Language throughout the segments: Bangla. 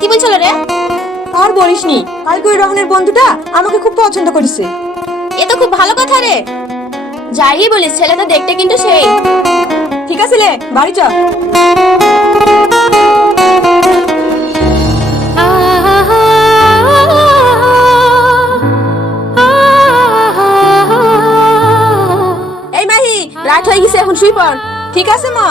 কি বলছিল রে আর বলিস নি কালকে রহনের বন্ধুটা আমাকে খুব পছন্দ করেছে এ তো খুব ভালো কথা রে যাই বলিস ছেলে তো দেখতে কিন্তু সেই ঠিক আছে বাড়ি চ রাত হয়ে গেছে এখন শুই পড় ঠিক আছে মা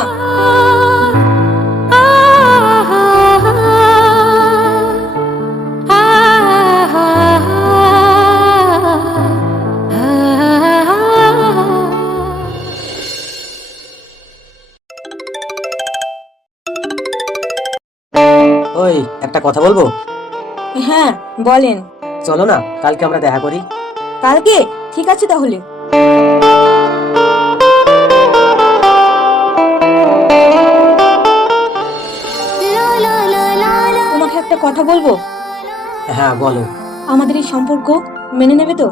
ওই একটা কথা বলবো হ্যাঁ বলেন চলো না কালকে আমরা দেখা করি কালকে ঠিক আছে তাহলে তোমাকে একটা কথা বলবো হ্যাঁ বলো আমাদের এই সম্পর্ক মেনে নেবে তো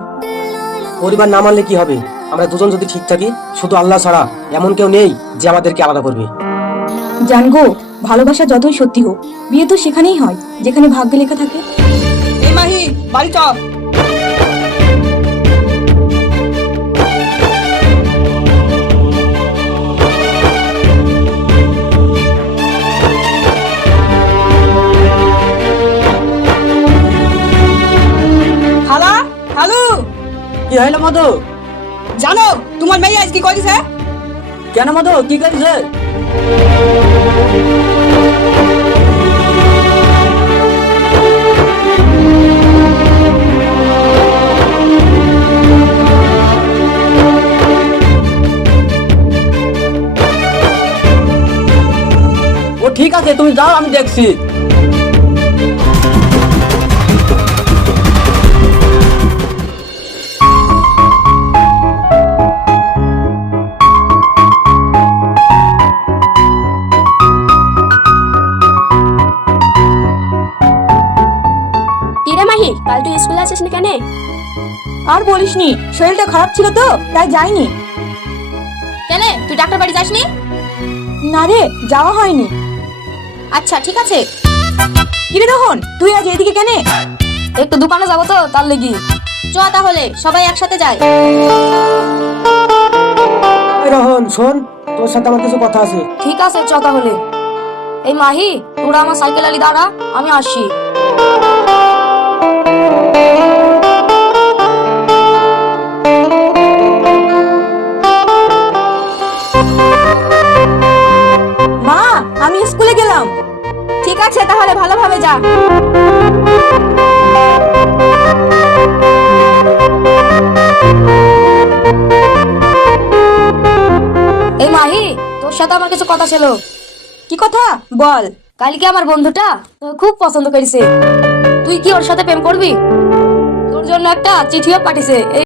পরিবার না মানলে কি হবে আমরা দুজন যদি ঠিক থাকি শুধু আল্লাহ ছাড়া এমন কেউ নেই যে আমাদেরকে আলাদা করবে জানগো ভালোবাসা যতই সত্যি হোক বিয়ে তো সেখানেই হয় যেখানে ভাগ্য লেখা থাকে কি হইলো মধু জানো তোমার মেয়ে আজ কি কইছে কেন মধু কি কইছে ठीक है तुम जाओ हम देख सी মাহি কাল তুই স্কুলে আসিস না কেনে আর বলিস নি শরীরটা খারাপ ছিল তো তাই যাইনি কেনে তুই ডাক্তার বাড়ি যাসনি না রে যাওয়া হয়নি আচ্ছা ঠিক আছে কিরে রহন তুই আজ এদিকে কেনে একটু দোকানে যাবো তো তার লাগি চ তাহলে সবাই একসাথে যাই রহন শোন তোর সাথে আমার কিছু কথা আছে ঠিক আছে চ তাহলে এই মাহি তোরা আমার সাইকেল আলি দাঁড়া আমি আসি মা আমি স্কুলে গেলাম ঠিক আছে তাহলে ভালোভাবে যা এই মাহি তোর সাথে আমার কিছু কথা ছিল কি কথা বল কালকে আমার বন্ধুটা তো খুব পছন্দ করেছে তুই কি ওর সাথে প্রেম করবি তোর জন্য একটা চিঠিও পাঠিয়েছে